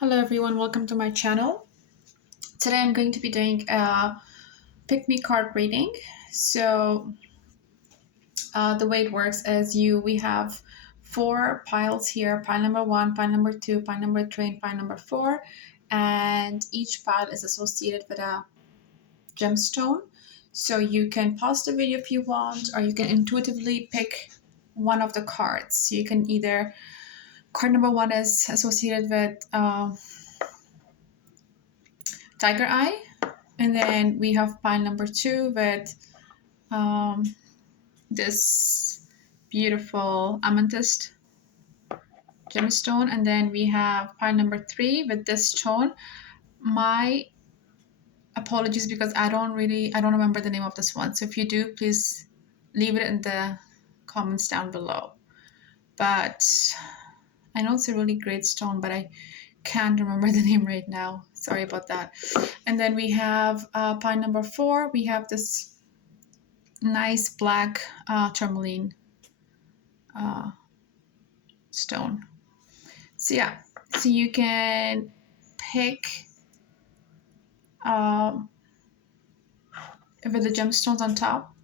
Hello everyone, welcome to my channel. Today I'm going to be doing a pick me card reading. So the way it works is we have four piles here: pile number one, pile number two, pile number three, and pile number four. And each pile is associated with a gemstone. So you can pause the video if you want, or you can intuitively pick one of the cards. So you can either card number one is associated with tiger eye. And then we have pile number two with um, this beautiful amethyst gemstone. And then we have pile number three with this stone. My apologies because I don't remember the name of this one. So if you do, please leave it in the comments down below. But I know it's a really great stone, but I can't remember the name right now. Sorry about that. And then we have pile number four. We have this nice black tourmaline stone. So yeah, so you can pick um, with the gemstones on top,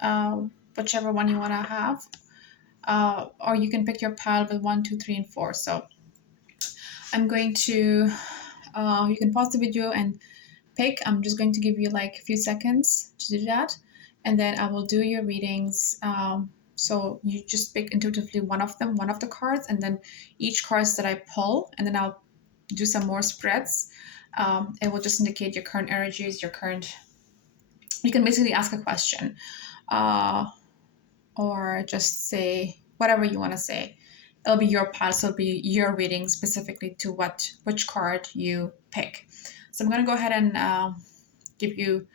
uh, whichever one you want to have, or you can pick your pile with one, two, three, and four. So I'm going to, you can pause the video and pick. I'm just going to give you like a few seconds to do that, and then I will do your readings. So you just pick intuitively one of them, one of the cards, and then each cards that I pull, and then I'll do some more spreads. It will just indicate your current energies, your current. You can basically ask a question, or just say whatever you want to say. It'll be your pile, so it'll be your reading specifically to which card you pick. So I'm gonna go ahead and give you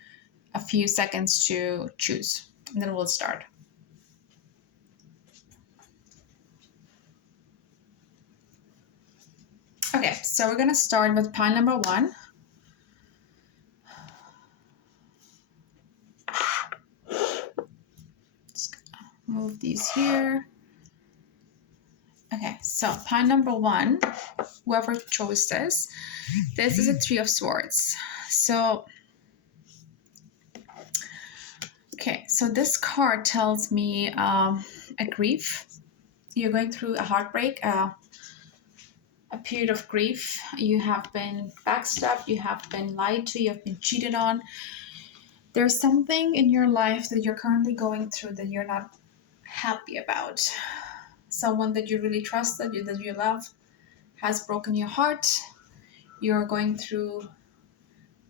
a few seconds to choose, and then we'll start. Okay, so we're gonna start with pile number one. Just move these here. Okay, so pile number one, whoever chose this is a Three of Swords. So, okay, so this card tells me a grief. You're going through a heartbreak, a period of grief. You have been backstabbed, you have been lied to, you have been cheated on. There's something in your life that you're currently going through that you're not happy about. Someone that you really trust, that you love, has broken your heart. You're going through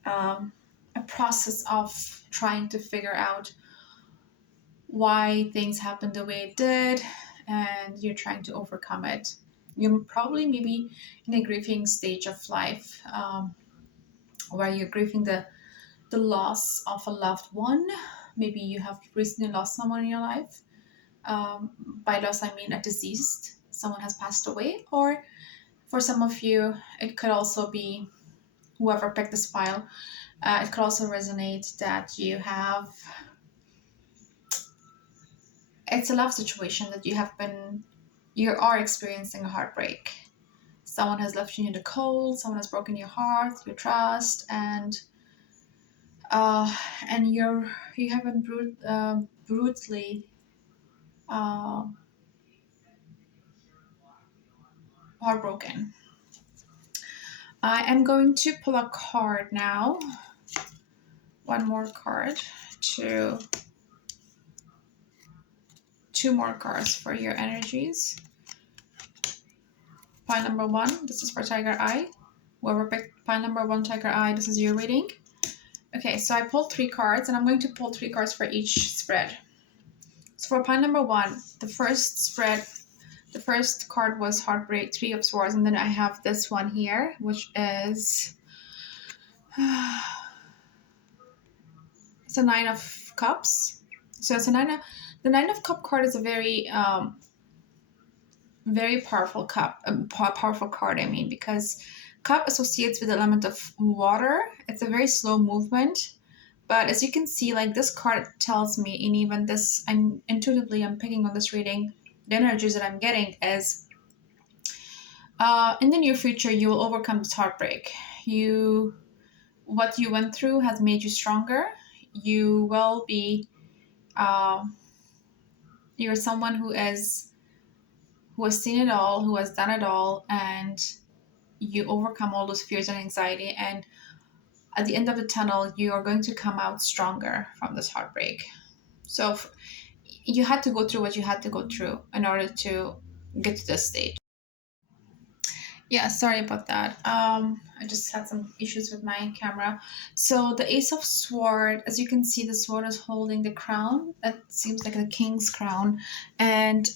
a process of trying to figure out why things happened the way it did, and you're trying to overcome it. You're probably maybe in a grieving stage of life, where you're grieving the loss of a loved one. Maybe you have recently lost someone in your life. By loss, I mean a deceased. Someone has passed away. Or for some of you, it could also be whoever picked this file. It could also resonate that it's a love situation that you are experiencing a heartbreak. Someone has left you in the cold, someone has broken your heart, your trust, and you have been brutally uh, heartbroken. I am going to pull a card now. One more card, two more cards for your energies. Pile number one, this is for Tiger Eye. Whoever picked pile number one, Tiger Eye, this is your reading. Okay, so I pulled three cards, and I'm going to pull three cards for each spread. So for pile number one, the first card was Heartbreak, Three of Swords, and then I have this one here, which is it's a Nine of Cups. So it's the Nine of Cup card is a very powerful powerful card. I mean, because cup associates with the element of water. It's a very slow movement, but as you can see, like this card tells me, and even this, I'm picking on this reading. The energies that I'm getting is In the near future, you will overcome this heartbreak. What you went through has made you stronger. You will be, uh, you're someone who has seen it all, who has done it all, and you overcome all those fears and anxiety. And at the end of the tunnel, you are going to come out stronger from this heartbreak. So you had to go through what you had to go through in order to get to this stage. Yeah, sorry about that. I just had some issues with my camera. So the Ace of Sword, as you can see, the sword is holding the crown. That seems like a king's crown, and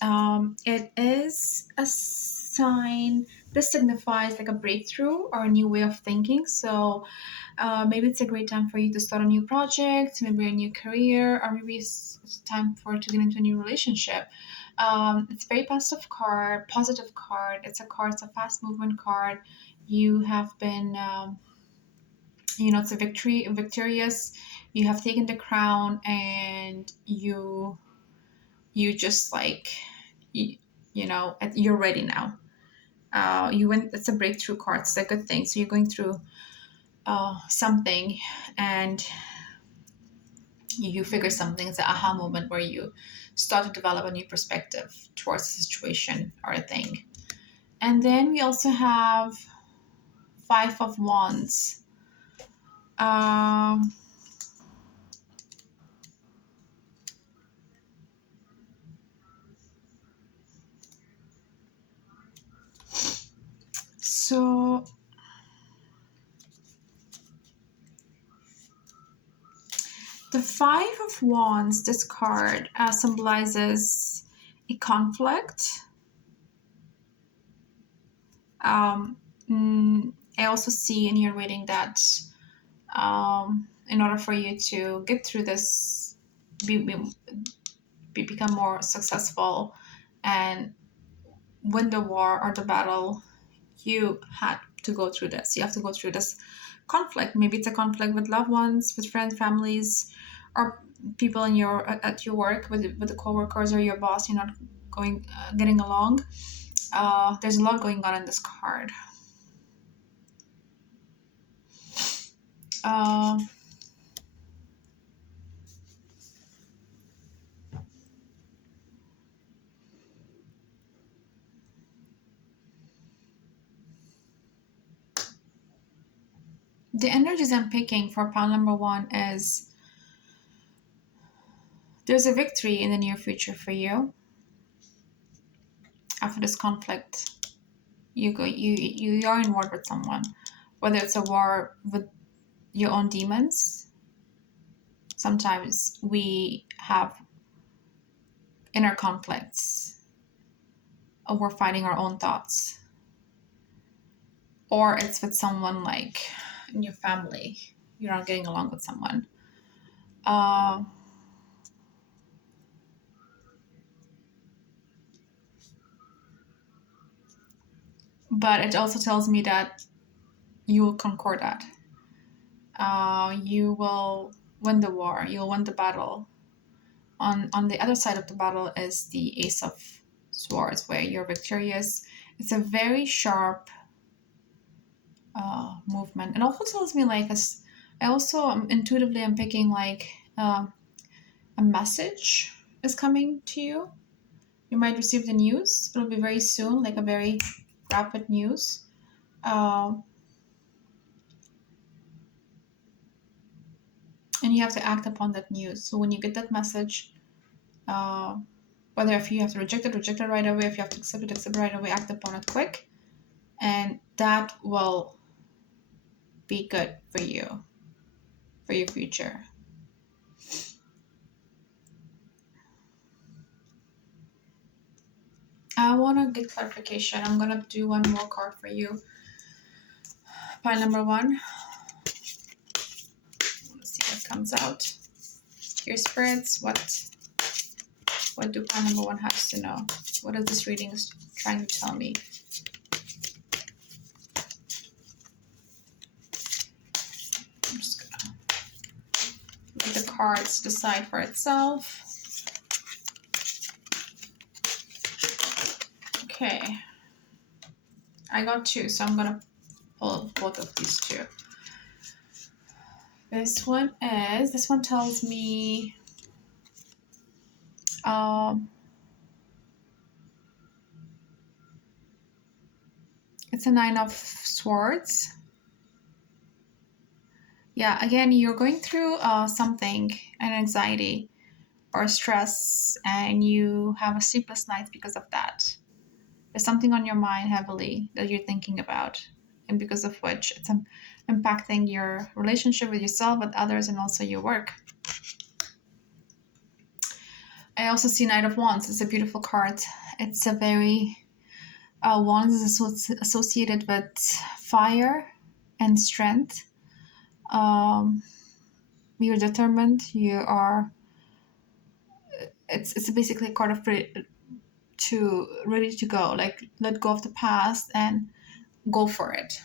it is a sign. This signifies like a breakthrough or a new way of thinking. So maybe it's a great time for you to start a new project, maybe a new career, or maybe it's time for to get into a new relationship. It's a very positive card. Positive card. It's a card. It's a fast movement card. You have been, it's a victorious. You have taken the crown, and you just like, you, you're ready now. You went. It's a breakthrough card. It's a good thing. So you're going through something, and you figure something. It's an aha moment where you start to develop a new perspective towards a situation or a thing. And then we also have Five of Wands. Um, so the Five of Wands, this card symbolizes a conflict. Um, I also see in your reading that in order for you to get through this, become more successful and win the war or the battle, you had to go through this. You have to go through this conflict. Maybe it's a conflict with loved ones, with friends, families, or people in your at your work with the coworkers or your boss. You're not getting along. There's a lot going on in this card. Uh, the energies I'm picking for pile number one is there's a victory in the near future for you after this conflict. You are in war with someone, whether it's a war with your own demons. Sometimes we have inner conflicts, or we're fighting our own thoughts, or it's with someone like in your family. You're not getting along with someone. Uh, but it also tells me that you will conquer that. You will win the war. You'll win the battle. On the other side of the battle is the Ace of Swords, where you're victorious. It's a very sharp movement. It also tells me like I also intuitively I'm picking like a message is coming to you. You might receive the news. It'll be very soon, like a very rapid news. Uh, and you have to act upon that news. So when you get that message, uh, whether if you have to reject it right away, if you have to accept it right away, act upon it quick, and that will be good for your future. I want to get clarification. I'm gonna do one more card for you. Pile number one. Let's see what comes out. Your spirits, what do pile number one has to know? What is this reading is trying to tell me? I'm just gonna let the cards decide for itself. Okay. I got two, so I'm gonna pull both of these two. This one tells me it's a 9 of Swords. Yeah, again, you're going through something, an anxiety or stress, and you have a sleepless night because of that. There's something on your mind heavily that you're thinking about, and because of which it's impacting your relationship with yourself, with others, and also your work. I also see Knight of Wands. It's a beautiful card. It's a very Wands is associated with fire and strength. You're determined. You are. It's basically a card of ready to go. Like, let go of the past and go for it.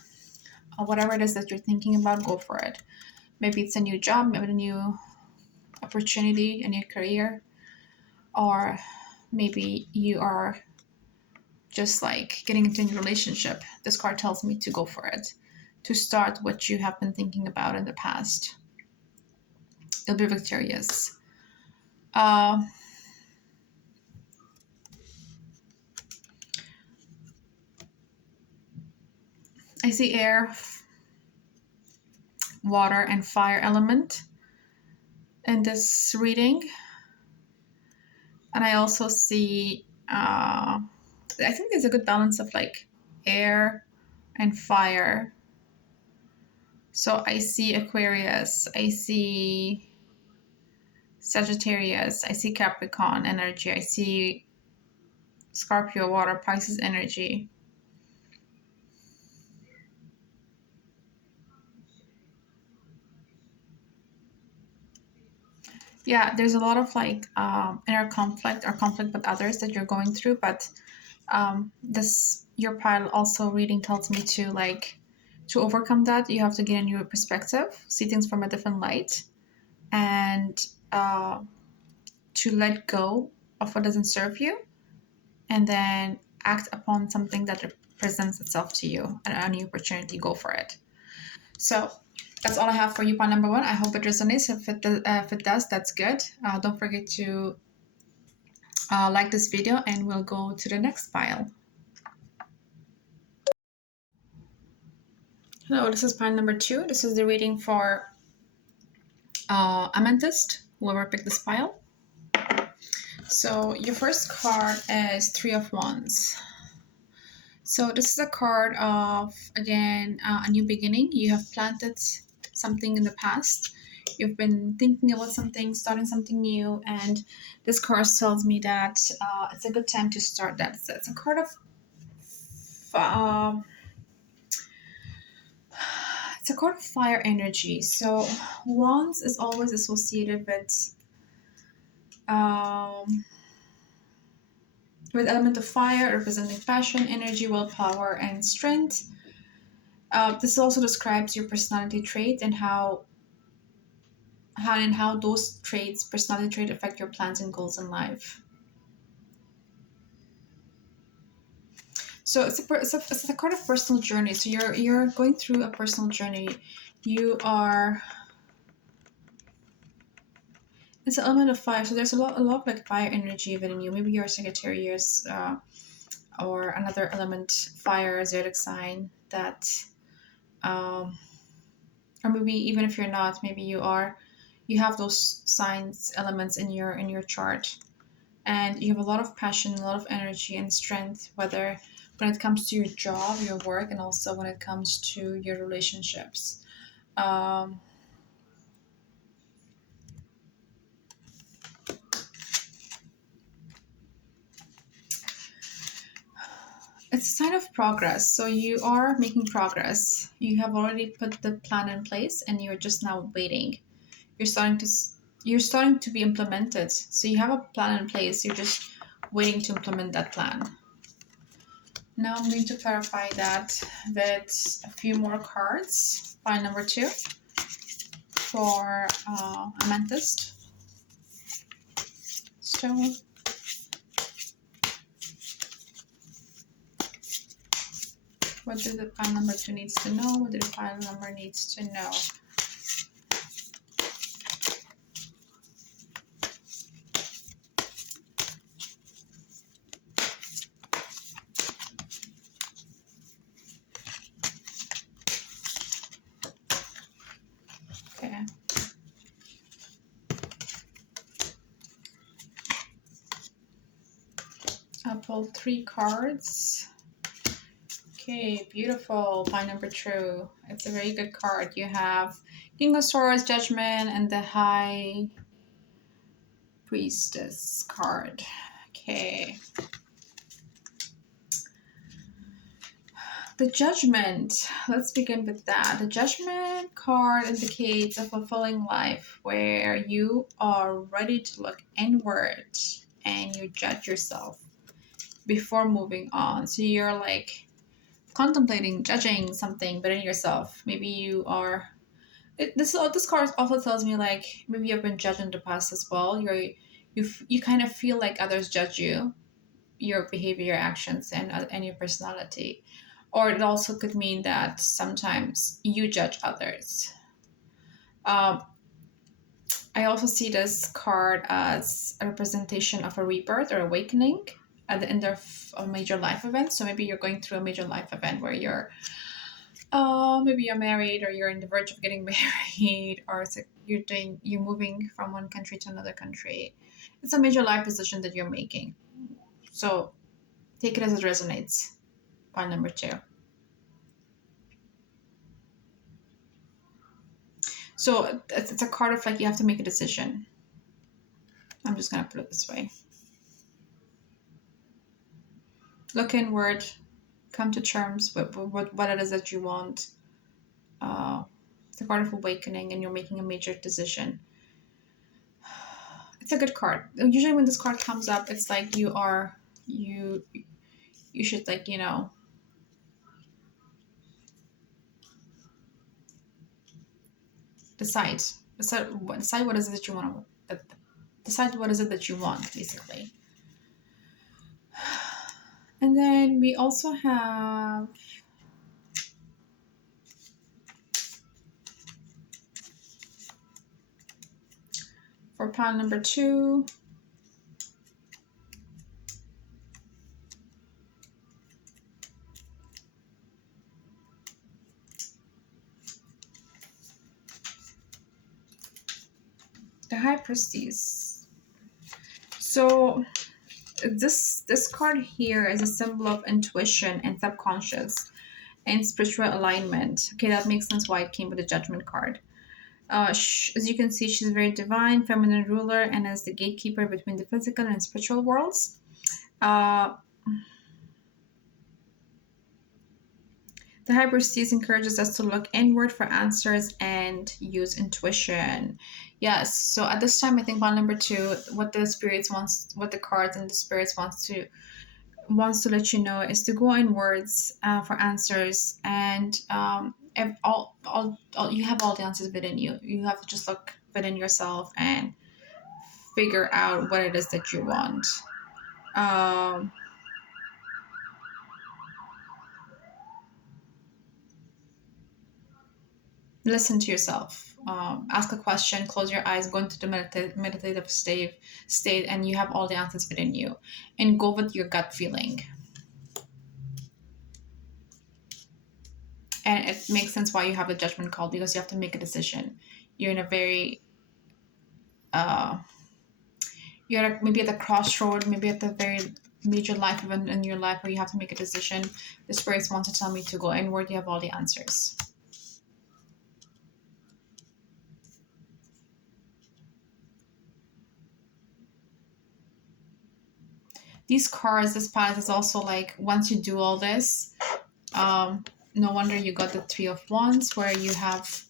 Whatever it is that you're thinking about, go for it. Maybe it's a new job, maybe a new opportunity, a new career, or maybe you are just like getting into a new relationship. This card tells me to go for it, to start what you have been thinking about in the past. You'll be victorious. I see air, water, and fire element in this reading. And I also see, I think there's a good balance of like air and fire. So I see Aquarius, I see Sagittarius, I see Capricorn energy, I see Scorpio, water, Pisces energy. Yeah, there's a lot of like inner conflict or conflict with others that you're going through, but this your pile also reading tells me to like to overcome that. You have to gain a new perspective, see things from a different light, and to let go of what doesn't serve you, and then act upon something that presents itself to you, and a new opportunity. Go for it. So that's all I have for you, pile number one. I hope it resonates. If it does, that's good. Don't forget to like this video, and we'll go to the next pile. Hello, this is pile number two. This is the reading for Amethyst, whoever picked this pile. So your first card is Three of Wands. So this is a card of, again, a new beginning. You have planted something in the past. You've been thinking about something, starting something new, and this card tells me that it's a good time to start that. So it's a card of it's a card of fire energy. So Wands is always associated with element of fire, representing passion, energy, willpower, and strength. This also describes your personality trait and how those traits, personality trait, affect your plans and goals in life. So it's a kind of personal journey. So you're going through a personal journey. You are. It's an element of fire. So there's a lot of like fire energy within you. Maybe you're a Sagittarius, or another element, fire, zodiac sign that. Or maybe even if you're not, maybe you are. You have those signs, elements in your chart, and you have a lot of passion, a lot of energy and strength, whether when it comes to your job, your work, and also when it comes to your relationships. Um, it's a sign of progress. So you are making progress. You have already put the plan in place, and you're just now waiting. You're starting to be implemented. So you have a plan in place. You're just waiting to implement that plan. Now I'm going to clarify that with a few more cards. Pile number two for Amethyst stone. What do the pile number 2 needs to know? What do the pile number needs to know? Okay. I pulled 3 cards. Okay, beautiful. Pile number 2. It's a very good card. You have King of Swords, Judgment, and the High Priestess card. Okay. The Judgment. Let's begin with that. The Judgment card indicates a fulfilling life where you are ready to look inward and you judge yourself before moving on. So you're like contemplating, judging something within yourself. Maybe you are. This card also tells me like maybe you've been judged in the past as well. You kind of feel like others judge you, your behavior, your actions, and your personality. Or it also could mean that sometimes you judge others. Um, I also see this card as a representation of a rebirth or awakening at the end of a major life event. So maybe you're going through a major life event where maybe you're married or you're on the verge of getting married, or you're moving from one country to another country. It's a major life decision that you're making. So take it as it resonates. Pile number 2. So it's a card of like you have to make a decision. I'm just gonna put it this way. Look inward, come to terms with what it is that you want. It's a card of awakening, and you're making a major decision. It's a good card. Usually, when this card comes up, it's like you should like decide what is it that you want to decide what is it that you want basically. And then we also have for pile number 2, the High Priestess. So this card here is a symbol of intuition and subconscious and spiritual alignment. Okay, that makes sense why it came with the Judgment card. As you can see, she's a very divine, feminine ruler and is the gatekeeper between the physical and spiritual worlds. The High Priestess encourages us to look inward for answers and use intuition. Yes, so at this time, I think pile number 2, what the cards and the spirits wants to let you know is to go inwards for answers, and you have all the answers within you. You have to just look within yourself and figure out what it is that you want. Listen to yourself. Ask a question, close your eyes, go into the meditative state, and you have all the answers within you. And go with your gut feeling. And it makes sense why you have the Judgment call, because you have to make a decision. You're in a very you're maybe at the crossroad, maybe at the very major life event in your life where you have to make a decision. The spirits want to tell me to go inward. You have all the answers. These cards, this path is also like once you do all this, no wonder you got the 3 of Wands, where you have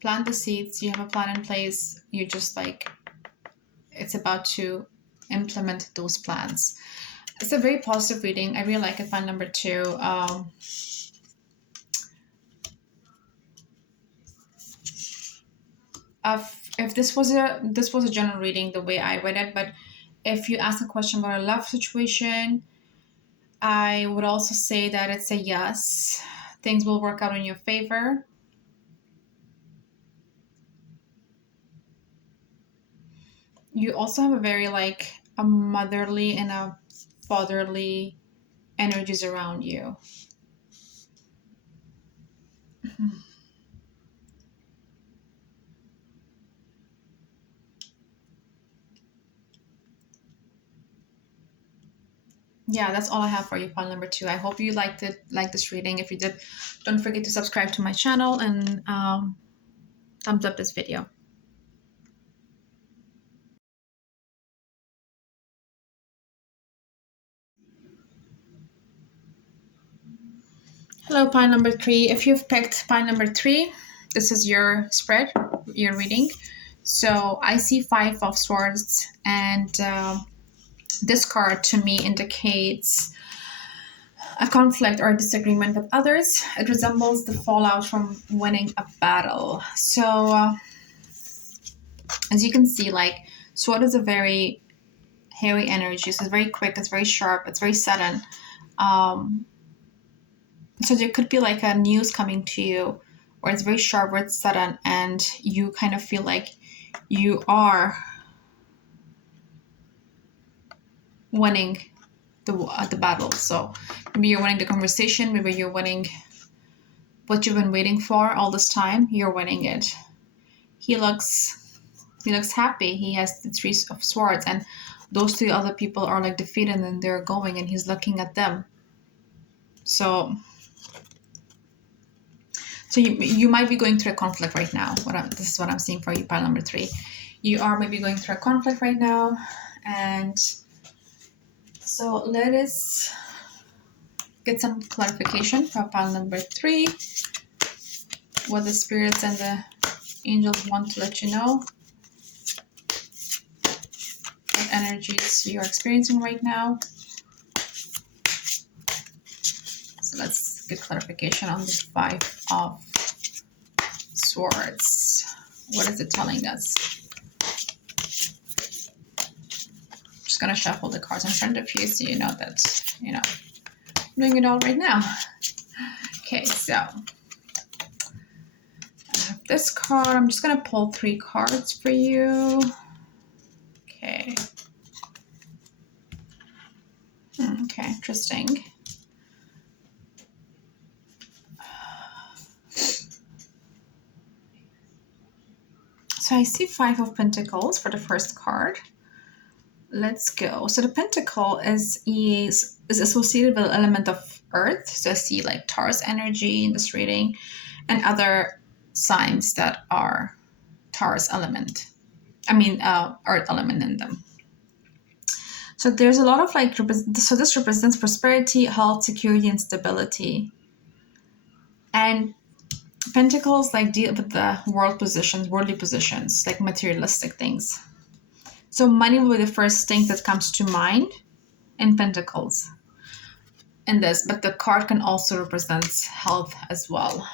planted the seeds, you have a plan in place, you just like it's about to implement those plans. It's a very positive reading. I really like it. Pile number 2. If this was a general reading the way I read it, but if you ask a question about a love situation, I would also say that it's a yes. Things will work out in your favor. You also have a very like a motherly and a fatherly energies around you. Mhm. Yeah, that's all I have for you, pile number 2. I hope you liked it, like this reading. If you did, don't forget to subscribe to my channel and thumbs up this video. Hello, pile number 3. If you've picked pile number 3, this is your spread, your reading. So I see 5 of swords, and this card to me indicates a conflict or a disagreement with others. It resembles the fallout from winning a battle. So, as you can see, like, sword is a very hairy energy. So it's very quick, it's very sharp, it's very sudden. Um, so there could be like a news coming to you where it's very sharp, where it's sudden, and you kind of feel like you are winning the battle. So maybe you're winning the conversation, maybe you're winning what you've been waiting for all this time. You're winning it. He looks happy. He has the 3 of swords, and those 3 other people are like defeated, and they're going, and he's looking at them. So you might be going through a conflict right now. This is what I'm seeing for you, pile number 3. You are maybe going through a conflict right now, and so let us get some clarification for pile number 3. What the spirits and the angels want to let you know. What energies you're experiencing right now. So let's get clarification on the 5 of swords. What is it telling us? I'm just gonna shuffle the cards in front of you so you know that, I'm doing it all right now. Okay, so I have this card. I'm just gonna pull 3 cards for you. Okay. Okay, interesting. So I see 5 of Pentacles for the first card. Let's go. So the Pentacle is associated with an element of Earth. So I see like Taurus energy in this reading, and other signs that are Taurus element. Earth element in them. So there's a lot of like, so this represents prosperity, health, security, and stability. And Pentacles like deal with the worldly positions, like materialistic things. So money will be the first thing that comes to mind in Pentacles in this, but the card can also represent health as well.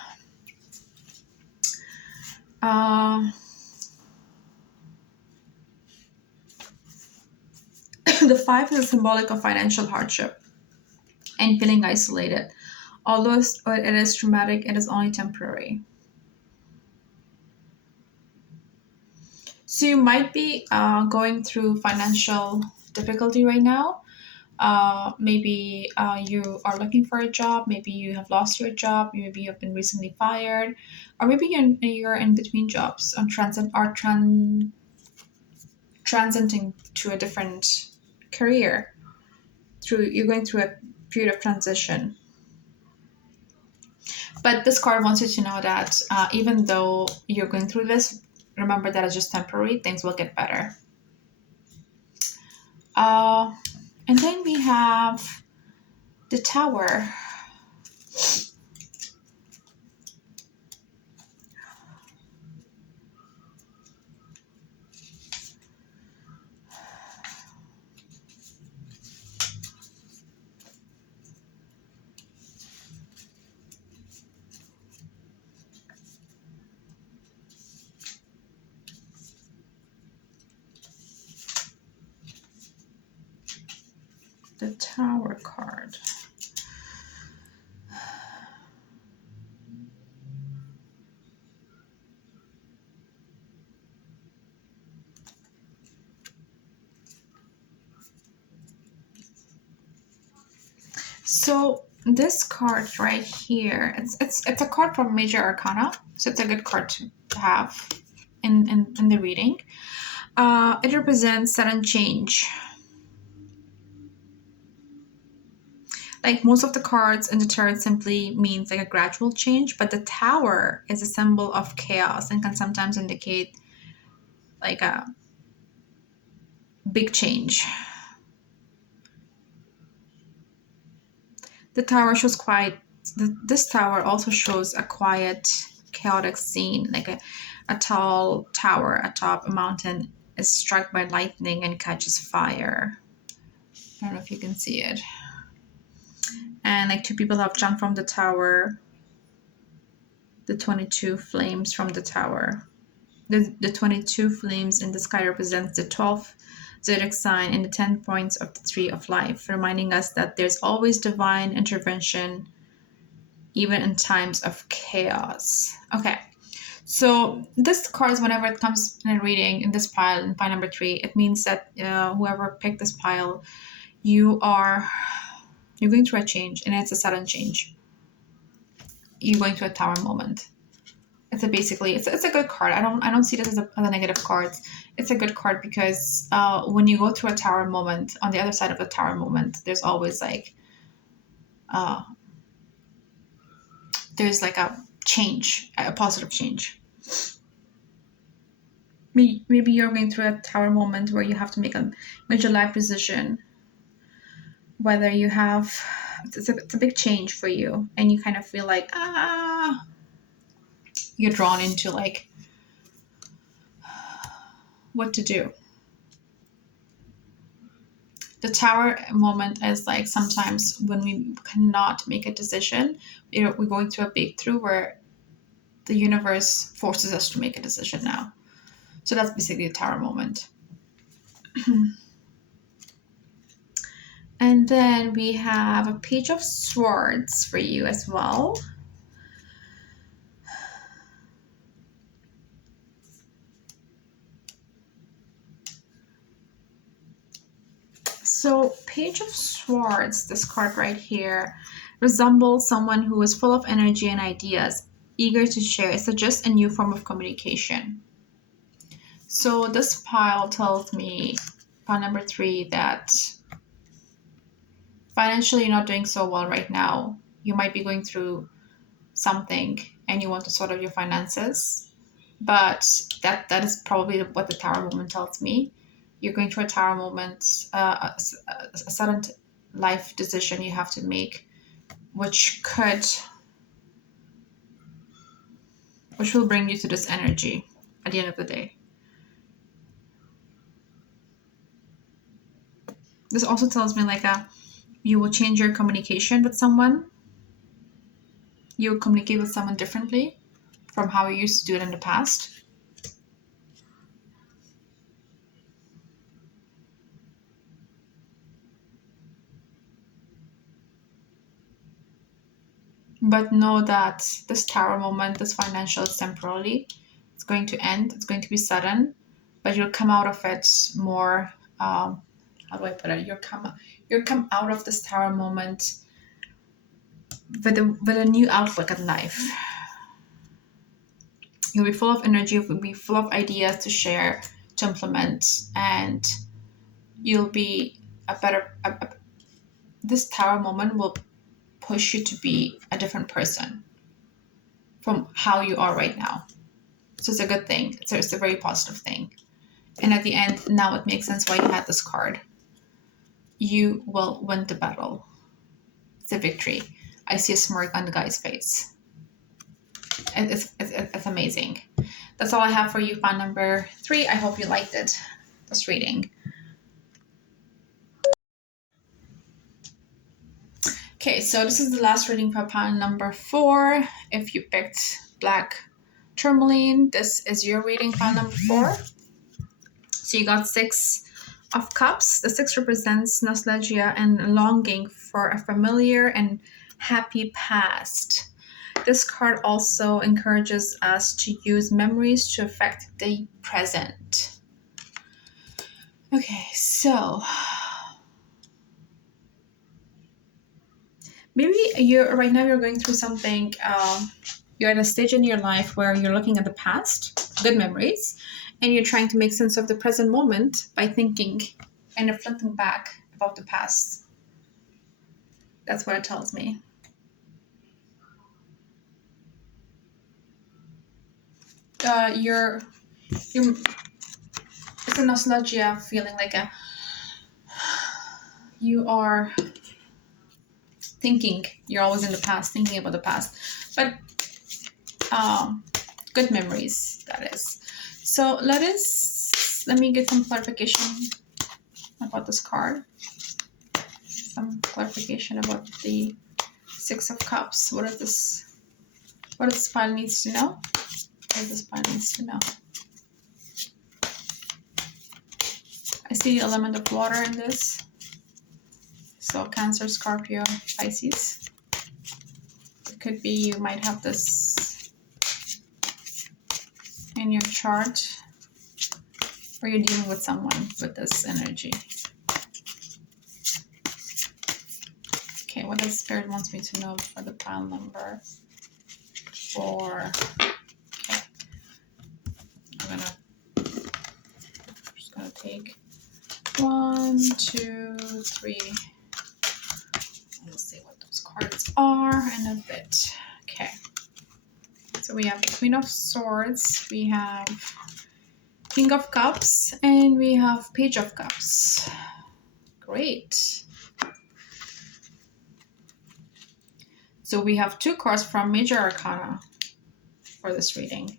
The 5 is symbolic of financial hardship and feeling isolated. Although it is traumatic, it is only temporary. So you might be going through financial difficulty right now. Maybe you are looking for a job. Maybe you have lost your job. Maybe you have been recently fired, or maybe you're in between jobs on transiting to a different career. You're going through a period of transition. But this card wants you to know that even though you're going through this, remember that it's just temporary. Things will get better. And then we have the Tower. The Tower card. So this card right here, it's a card from Major Arcana, so it's a good card to have in the reading. It represents sudden change. Like most of the cards in the tarot simply means like a gradual change, but the tower is a symbol of chaos and can sometimes indicate like a big change. The tower shows quiet. This tower also shows a quiet, chaotic scene, like a tall tower atop a mountain is struck by lightning and catches fire. I don't know if you can see it. And like two people have jumped from the tower. The 22 flames from the tower. The 22 flames in the sky represents the 12th zodiac sign and the 10 points of the tree of life, reminding us that there's always divine intervention even in times of chaos. Okay, so this card, whenever it comes in a reading in this pile, in pile number 3, it means that whoever picked this pile, you're going through a change, and it's a sudden change. You're going through a tower moment. It's a good card. I don't see this as a negative card. It's a good card because when you go through a tower moment, on the other side of the tower moment, there's always like there's like a change, a positive change. Maybe you're going through a tower moment where you have to make a major life decision. Whether you have, it's a big change for you, and you kind of feel like you're drawn into like what to do. The tower moment is like sometimes when we cannot make a decision, we're going through a breakthrough where the universe forces us to make a decision now. So that's basically a tower moment. And then we have a page of swords for you as well. So page of swords, this card right here, resembles someone who is full of energy and ideas, eager to share. It suggests a new form of communication. So this pile tells me, pile number 3, that financially you're not doing so well right now. You might be going through something and you want to sort out your finances. But that is probably what the tower moment tells me. You're going through a tower moment, a sudden life decision you have to make, which will bring you to this energy at the end of the day. This also tells me like you will change your communication with someone. You will communicate with someone differently from how you used to do it in the past. But know that this tower moment, this financial is temporarily. It's going to end. It's going to be sudden, but you'll come out of it more. How do I put it? You'll come out of this tower moment with a new outlook at life. You'll be full of energy. You'll be full of ideas to share, to implement, and you'll be a better. This tower moment will push you to be a different person from how you are right now. So it's a good thing. It's a very positive thing. And at the end, now it makes sense why you had this card. You will win the battle. It's a victory. I see a smirk on the guy's face. It's amazing. That's all I have for you, fan number 3. I hope you liked it, this reading. Okay, so this is the last reading for fan number 4. If you picked black tourmaline, this is your reading, fan number 4. So you got 6 of Cups. The 6 represents nostalgia and longing for a familiar and happy past. This card also encourages us to use memories to affect the present. Okay, so maybe you're right now you're going through something. You're at a stage in your life where you're looking at the past, good memories, and you're trying to make sense of the present moment by thinking and reflecting back about the past. That's what it tells me. You're it's a nostalgia feeling, like a you are thinking, you're always in the past, thinking about the past, but um, good memories, that is. So let me get some clarification about this card. Some clarification about the Six of Cups. What is this? What does this pile needs to know? What does this pile needs to know? I see the element of water in this. So Cancer, Scorpio, Pisces. It could be you might have this in your chart, or you're dealing with someone with this energy. Okay, what does Spirit wants me to know for the pile number 4? Okay, I'm just gonna take 1, 2, 3. Let's see what those cards are in a bit. Okay, so we have the Queen of Swords, we have King of Cups, and we have Page of Cups. Great. So we have 2 cards from Major Arcana for this reading.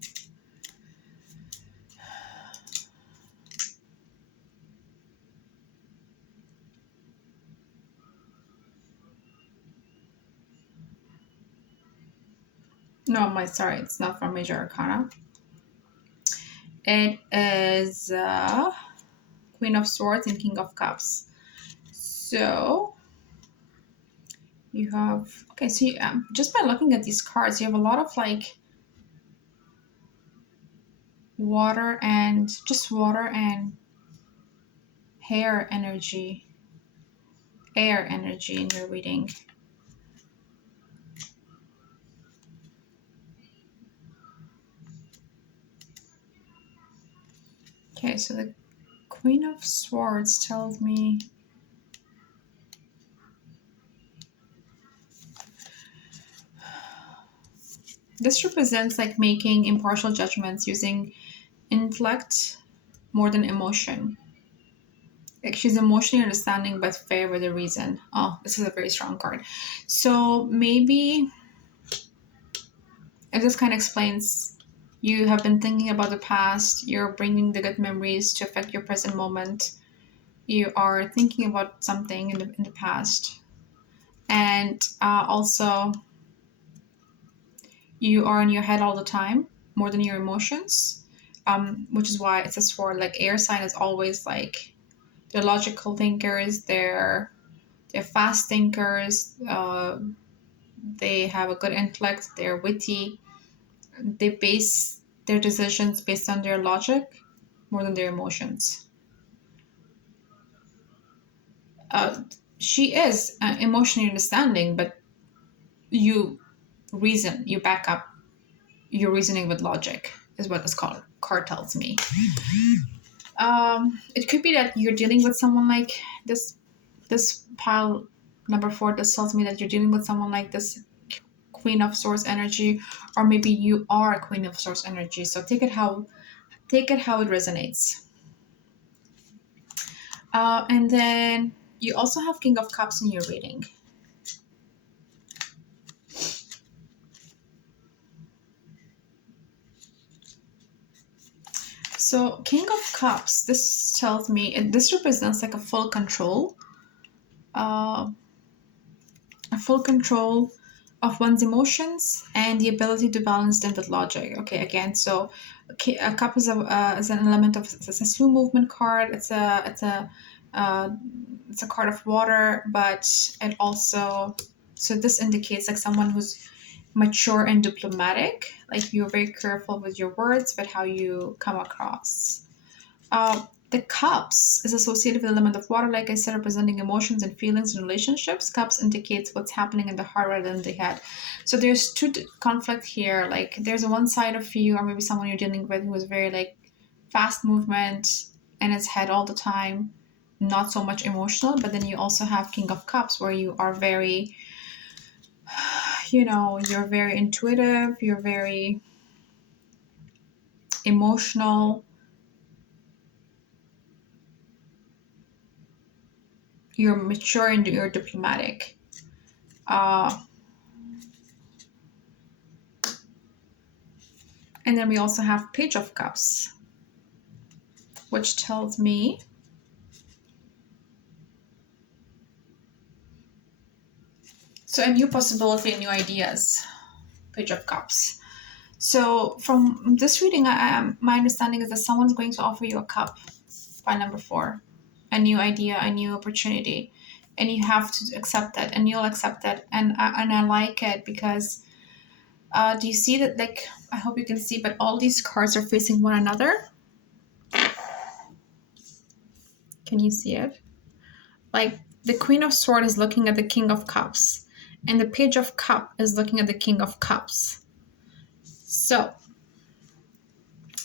No, sorry, it's not from Major Arcana. It is Queen of Swords and King of Cups. So you have, okay, so just by looking at these cards, you have a lot of like water and air energy in your reading. Okay, so the Queen of Swords tells me this represents like making impartial judgments using intellect more than emotion. Like she's emotionally understanding but fair with a reason. Oh, this is a very strong card. So maybe it just kind of explains you have been thinking about the past, you're bringing the good memories to affect your present moment. You are thinking about something in the past. And also, you are in your head all the time, more than your emotions, which is why it's a sword. Like air sign is always like they're logical thinkers, they're fast thinkers, they have a good intellect, they're witty, they base their decisions based on their logic more than their emotions. Uh, she is emotionally understanding, but you you back up your reasoning with logic, is what this card tells me. It could be that you're dealing with someone like this. This pile number 4, this tells me that you're dealing with someone like this Queen of Swords energy, or maybe you are a Queen of Swords energy. So take it how it resonates. And then you also have King of Cups in your reading. So King of Cups, this tells me, this represents like a full control, uh, of one's emotions and the ability to balance them with logic. Okay, again, so a cup is an element of, it's a slow movement card. Uh, it's a card of water, but it also, so this indicates like someone who's mature and diplomatic. Like you're very careful with your words, but how you come across. The cups is associated with the element of water, like I said, representing emotions and feelings in relationships. Cups indicates what's happening in the heart rather than the head. So there's two conflict here. Like there's a one side of you, or maybe someone you're dealing with who is very like fast movement in his head all the time, not so much emotional. But then you also have King of Cups, where you are very, you're very intuitive, you're very emotional, you're mature, and you're diplomatic. Uh, and then we also have Page of Cups, which tells me so a new possibility, new ideas. Page of Cups. So from this reading, my understanding is that someone's going to offer you a cup by number 4, a new idea, a new opportunity, and you have to accept that, and you'll accept that, and I like it because do you see that? Like, I hope you can see, but all these cards are facing one another. Can you see it? Like the Queen of Swords is looking at the King of Cups, and the Page of Cup is looking at the King of Cups. So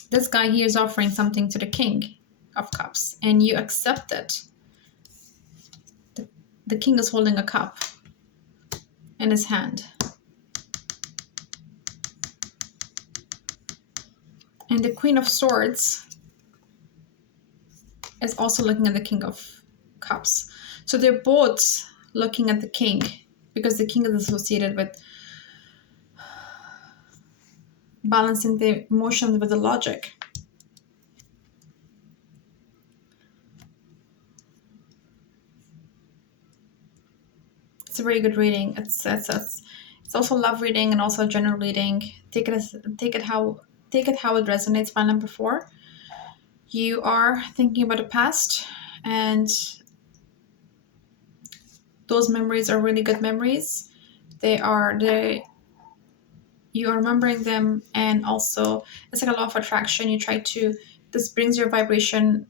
this guy here is offering something to the King of Cups, and you accept it. The King is holding a cup in his hand. And the Queen of Swords is also looking at the King of Cups. So they're both looking at the King because the King is associated with balancing the emotions with the logic. It's a very good reading. It's also love reading and also general reading. Take it how it resonates. File number 4. You are thinking about the past, and those memories are really good memories. You are remembering them, and also it's like a law of attraction. This brings your vibration,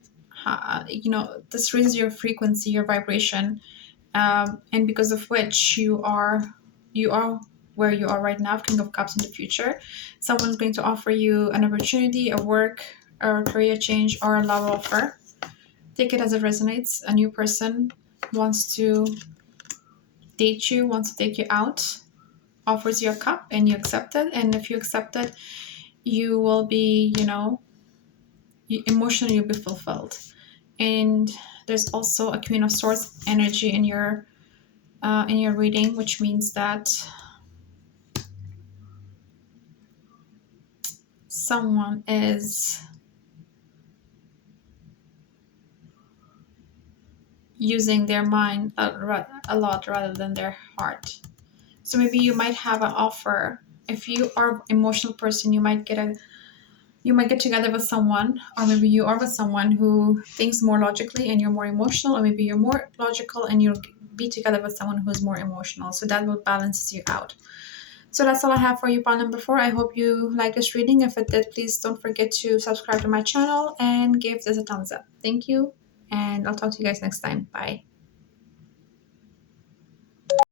this raises your frequency, your vibration, and because of which you are where you are right now, King of Cups. In the future, someone's going to offer you an opportunity, a work or a career change, or a love offer. Take it as it resonates. A new person wants to date you, wants to take you out, offers you a cup, and you accept it. And if you accept it, you will be, emotionally you'll be fulfilled. And there's also a Queen of Swords energy in your reading, which means that someone is using their mind a lot rather than their heart. So maybe you might have an offer. If you are an emotional person, you might get together with someone, or maybe you are with someone who thinks more logically and you're more emotional, or maybe you're more logical and you'll be together with someone who's more emotional. So that will balance you out. So that's all I have for you, pile number 4. I hope you like this reading. If it did, please don't forget to subscribe to my channel and give this a thumbs up. Thank you, and I'll talk to you guys next time. Bye.